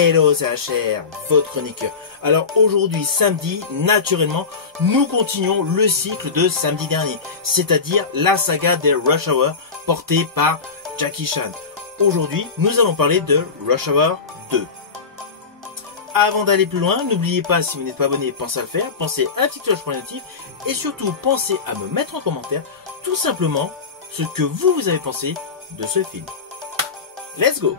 Hello, c'est HR, votre chroniqueur. Alors aujourd'hui, samedi, naturellement, nous continuons le cycle de samedi dernier, c'est-à-dire la saga des Rush Hour portée par Jackie Chan. Aujourd'hui, nous allons parler de Rush Hour 2. Avant d'aller plus loin, n'oubliez pas, si vous n'êtes pas abonné, pensez à le faire, pensez à la petite cloche pour les notifs, et surtout pensez à me mettre en commentaire tout simplement ce que vous avez pensé de ce film. Let's go!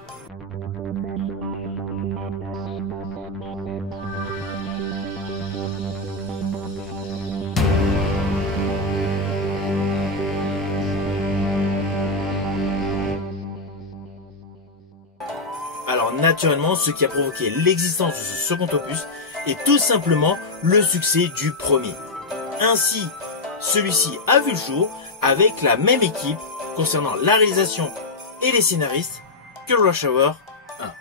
Alors naturellement, ce qui a provoqué l'existence de ce second opus est tout simplement le succès du premier. Ainsi, celui-ci a vu le jour avec la même équipe concernant la réalisation et les scénaristes que Rush Hour 1,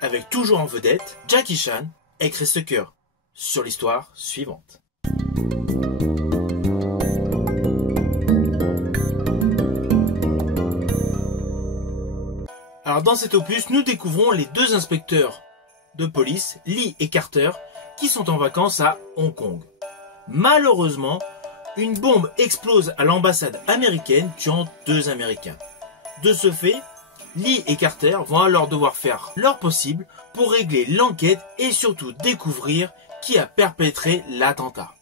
avec toujours en vedette Jackie Chan et Chris Tucker, sur l'histoire suivante. Alors dans cet opus, nous découvrons les deux inspecteurs de police, Lee et Carter, qui sont en vacances à Hong Kong. Malheureusement, une bombe explose à l'ambassade américaine, tuant 2 Américains. De ce fait, Lee et Carter vont alors devoir faire leur possible pour régler l'enquête et surtout découvrir qui a perpétré l'attentat.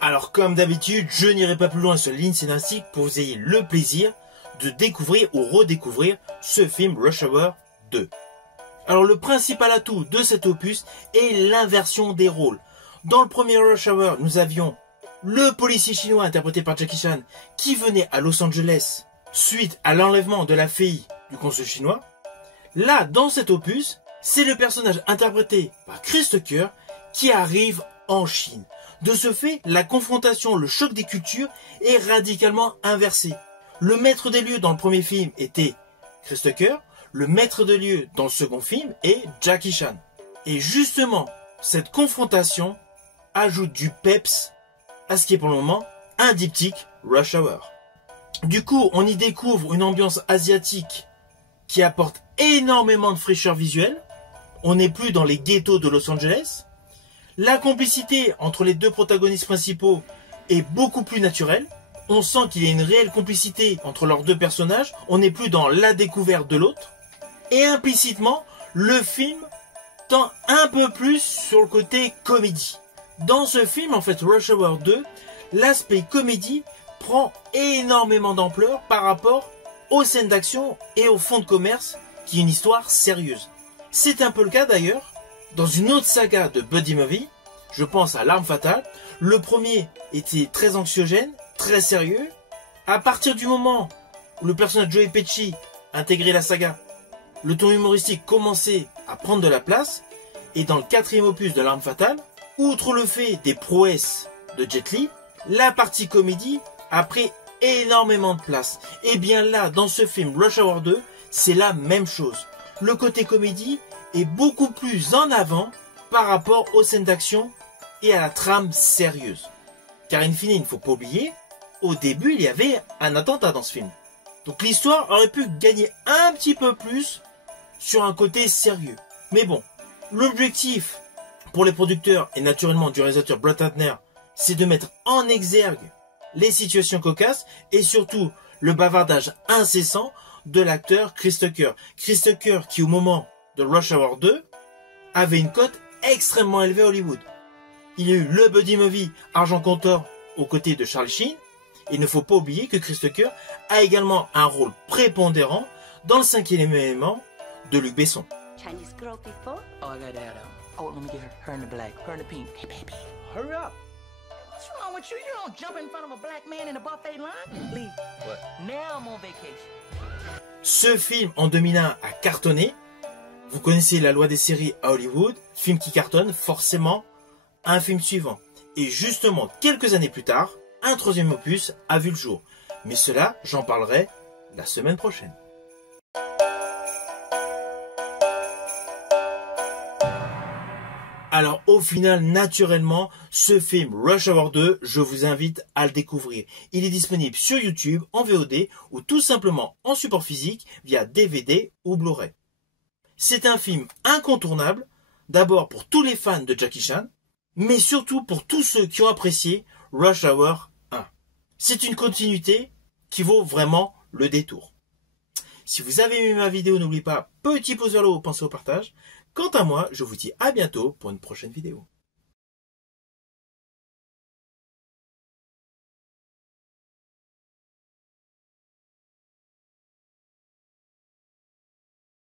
Alors comme d'habitude, je n'irai pas plus loin sur la ligne scénaristique pour que vous ayez le plaisir de découvrir ou redécouvrir ce film Rush Hour 2. Alors le principal atout de cet opus est l'inversion des rôles. Dans le premier Rush Hour, nous avions le policier chinois interprété par Jackie Chan qui venait à Los Angeles suite à l'enlèvement de la fille du consul chinois. Là, dans cet opus, c'est le personnage interprété par Chris Tucker qui arrive en Chine. De ce fait, la confrontation, le choc des cultures est radicalement inversé. Le maître des lieux dans le premier film était Chris Tucker, le maître des lieux dans le second film est Jackie Chan. Et justement, cette confrontation ajoute du peps à ce qui est pour le moment un diptyque Rush Hour. Du coup, on y découvre une ambiance asiatique qui apporte énormément de fraîcheur visuelle. On n'est plus dans les ghettos de Los Angeles. La complicité entre les deux protagonistes principaux est beaucoup plus naturelle. On sent qu'il y a une réelle complicité entre leurs deux personnages. On n'est plus dans la découverte de l'autre. Et implicitement, le film tend un peu plus sur le côté comédie. Dans ce film, en fait, Rush Hour 2, l'aspect comédie prend énormément d'ampleur par rapport aux scènes d'action et au fond de commerce, qui est une histoire sérieuse. C'est un peu le cas d'ailleurs dans une autre saga de buddy movie, je pense à L'Arme Fatale. Le premier était très anxiogène, très sérieux. À partir du moment où le personnage de Joey Pesci intégrait la saga, le ton humoristique commençait à prendre de la place. Et dans le 4e opus de L'Arme Fatale, outre le fait des prouesses de Jet Li, la partie comédie a pris énormément de place. Et bien là, dans ce film Rush Hour 2, c'est la même chose. Le côté comédie est beaucoup plus en avant par rapport aux scènes d'action et à la trame sérieuse. Car in fine, il ne faut pas oublier, au début, il y avait un attentat dans ce film. Donc l'histoire aurait pu gagner un petit peu plus sur un côté sérieux. Mais bon, l'objectif pour les producteurs et naturellement du réalisateur Brett Ratner, c'est de mettre en exergue les situations cocasses et surtout le bavardage incessant de l'acteur Chris Tucker. Chris Tucker qui au moment de Rush Hour 2 avait une cote extrêmement élevée à Hollywood. Il y a eu le buddy movie Argent comptant aux côtés de Charlie Sheen. Il ne faut pas oublier que Chris Tucker a également un rôle prépondérant dans le 5e élément de Luc Besson. Chinese girl before? Oh, I got that. Oh, let me get her in the black, her in the pink. Hey, baby, hurry up. What's wrong with you? You don't jump in front of a black man in a buffet line. Lee, what? Now I'm on vacation. Ce film en 2001 a cartonné. Vous connaissez la loi des séries à Hollywood. Film qui cartonne, forcément un film suivant. Et justement, quelques années plus tard, un 3e opus a vu le jour. Mais cela, j'en parlerai la semaine prochaine. Alors au final, naturellement, ce film Rush Hour 2, je vous invite à le découvrir. Il est disponible sur YouTube, en VOD ou tout simplement en support physique via DVD ou Blu-ray. C'est un film incontournable D'abord pour tous les fans de Jackie Chan, mais surtout pour tous ceux qui ont apprécié Rush Hour 1. C'est une continuité qui vaut vraiment le détour. Si vous avez aimé ma vidéo, n'oubliez pas, petit pouce vers le haut, pensez au partage. Quant à moi, je vous dis à bientôt pour une prochaine vidéo.